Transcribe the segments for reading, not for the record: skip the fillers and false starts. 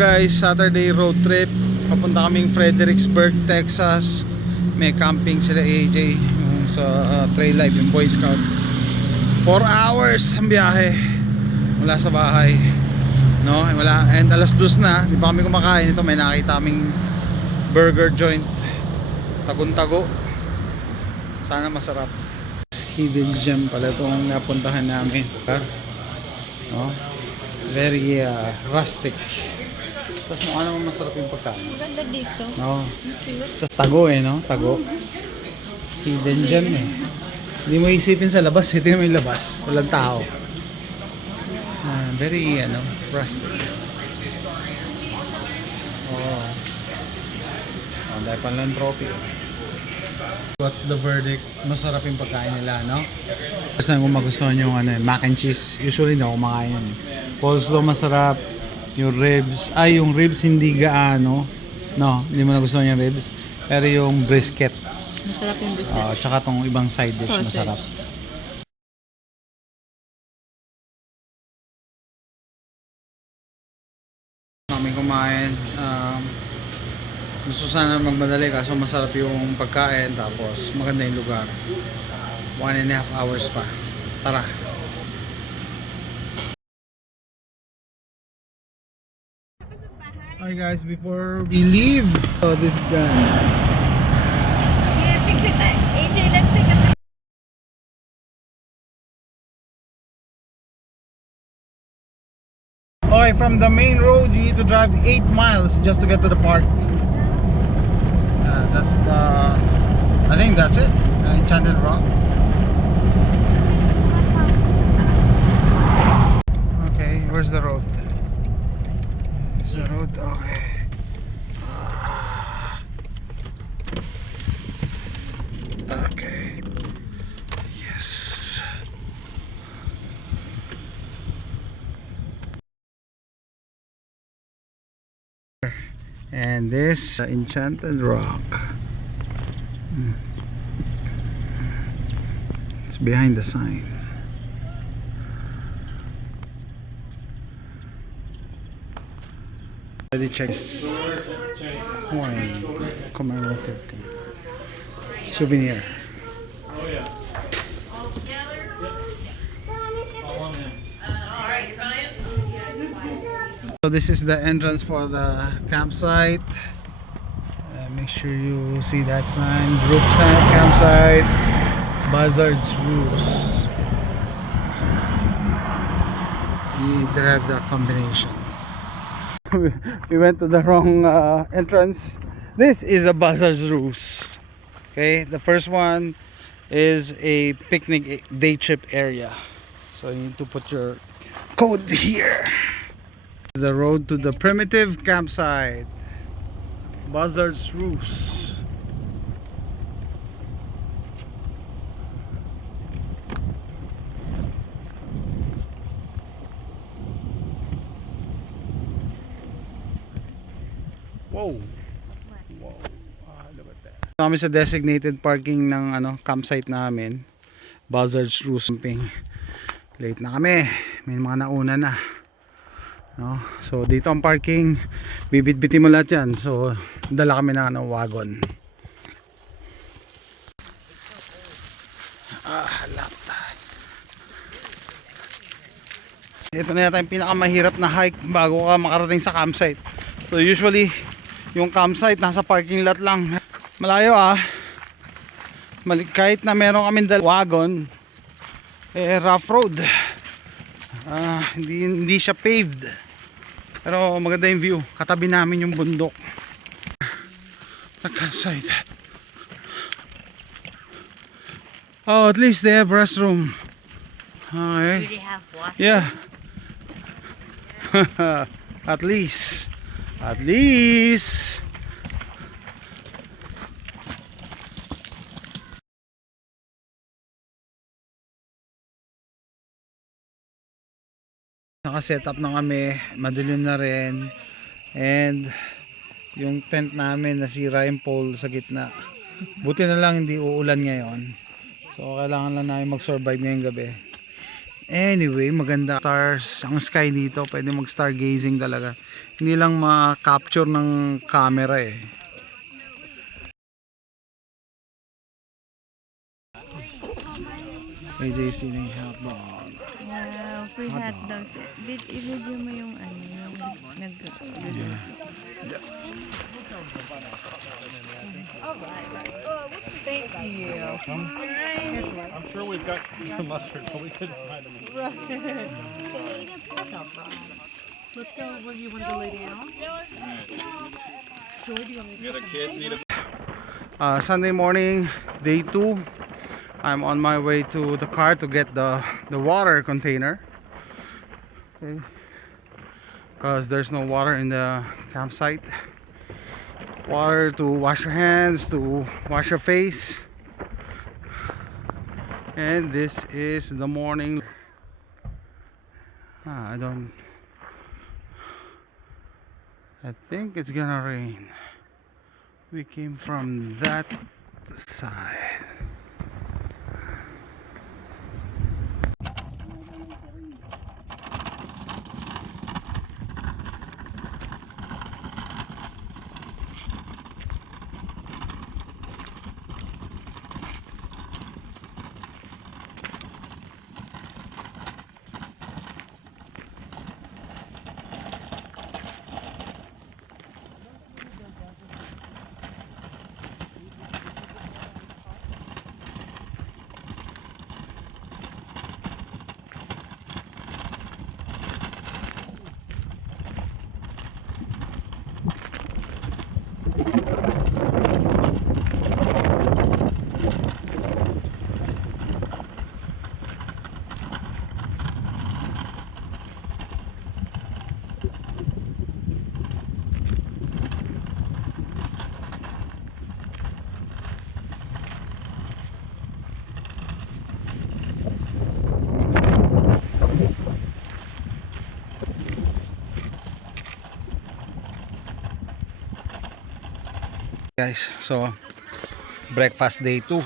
guys, Saturday road trip. Papunta kaming Fredericksburg, Texas. May camping sila AJ yung sa Trail Life, yung Boy Scout. 4 hours ang biyahe mula sa bahay. No, wala. And alas 2 na, di pa kami kumakain. Ito may nakita kaming burger joint. Tagong-tago. Sana masarap. Hidden gem pala itong napuntahan namin. No? Very rustic. Tapos mukha naman masarap yung pagkain. Maganda dito. No. Cute. Tapos tago no? Tago. Hidden gem Hindi mo isipin sa labas. Ito yung labas. Walang tao. Very rustic. Oh. Dahil palang trophy. What's the verdict? Masarap yung pagkain nila, no? Kasi kung magustuhan yung mac and cheese, usually hindi ako kumakain yan. Coleslaw masarap, yung ribs, yung ribs hindi gaano, no, hindi mo nagustuhan yung ribs, pero yung brisket, Masarap yung brisket. tsaka tong ibang side dish, Sausage. masarap. Kami kumain, gusto sana magmadali kaso masarap yung pagkain, tapos maganda yung lugar. 1.5 hours pa. Tara. Hi guys, before we leave, this guy. Yeah, picture tayo. AJ, let's take a picture. Okay, from the main road you need to drive 8 miles just to get to the park. That's the, I think that's it, Enchanted Rock. Okay, where's the road? Is the road? Okay. Okay. Yes. And this Enchanted Rock. It's behind the sign. Already checked coin commemorative souvenir. So this is the entrance for the campsite. Make sure you see that sign, group campsite, Buzzards Roost. You need to have the combination. We went to the wrong entrance. This is a Buzzards Roost. Okay, the first one is a picnic day trip area. So you need to put your code here. The road to the primitive campsite, Buzzards Roost. Wow. Wow. Look at that. Kami sa designated parking ng campsite namin, Buzzards Roost camping. Late na kami. May mga nauna na. No? So dito ang parking, bibit-bitin mo lahat yan. So dala kami ng wagon. Laptop. Ito na yata yung pinakamahirap na hike bago ka makarating sa campsite. So usually yung campsite nasa parking lot lang. Malayo kahit na meron kaming wagon, rough road. Hindi siya paved. Pero maganda yung view. Katabi namin yung bundok. The campsite. Oh, at least they have restroom. Okay. Do they have water? Yeah. At least. At least. Naka-set up na kami, madilim na rin, and yung tent namin nasira yung pole sa gitna. Buti na lang hindi uulan ngayon, so kailangan lang namin mag-survive ngayong gabi. Anyway, maganda stars ang sky dito. Pwede mag stargazing talaga. Hindi lang ma-capture ng camera eh. AJC na yung hotdog. Wow, free hot dogs. I-video mo yung ano, yung Thank you. I'm sure we've got some mustard, but we couldn't find them. Let's go. When you want to lay down? The other kids need a Sunday morning, day 2. I'm on my way to the car to get the water container. Okay. Because there's no water in the campsite. Water to wash your hands, to wash your face. And this is the morning. I think it's gonna rain. We came from that side. Guys, so breakfast day 2,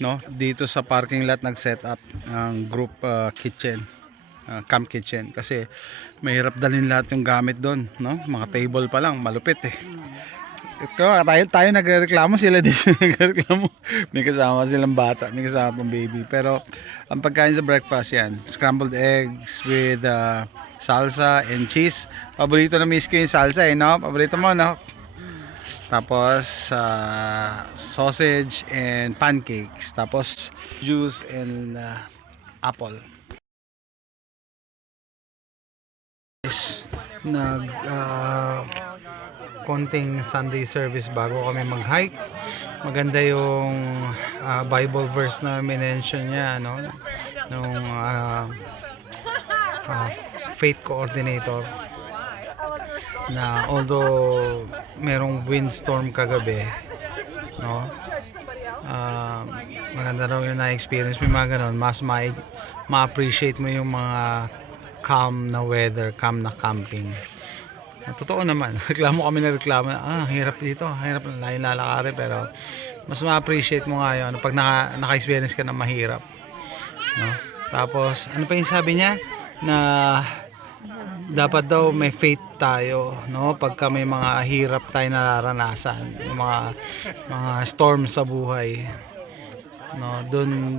no? Dito sa parking lot nag-set up ang group kitchen, camp kitchen, kasi mahirap dalhin lahat yung gamit doon, no? Mga table pa lang, malupit eh. Tayo nagreklamo, sila din nagreklamo. May kasama silang bata, may kasama pang baby. Pero ang pagkain sa breakfast yan, scrambled eggs with salsa and cheese. Paborito na miss ko yung salsa eh, no? Paborito mo, no? Tapos sausage and pancakes. Tapos juice and apple. Nag konting Sunday service bago kami mag-hike. Maganda yung Bible verse na minention niya, no? Nung faith coordinator, na although merong windstorm kagabi, no, maganda raw yung na-experience mo yung mga ganon, mas ma-appreciate mo yung mga calm na weather, calm na camping. Totoo naman, reklamo kami na reklamo, hirap dito, hirap na layo lalakari, pero mas ma-appreciate mo nga yun pag naka-experience ka na mahirap, no? Tapos ano pa yung sabi niya, na dapat daw may faith tayo, no, pagka may mga hirap tayo nararanasan, yung mga storm sa buhay, no, dun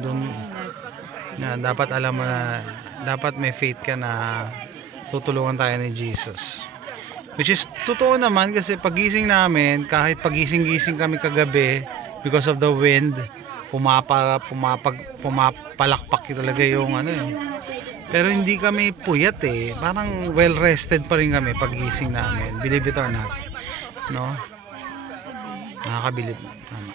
na dapat alam mo na dapat may faith ka na tutulungan tayo ni Jesus, which is totoo naman, kasi pagising namin, kahit pagising-gising kami kagabi, because of the wind, pumapalakpak talaga yung ano eh. Pero hindi kami puyat eh. Parang well rested pa rin kami pagising namin. Believe it or not, no? Nakakabilib. Tama.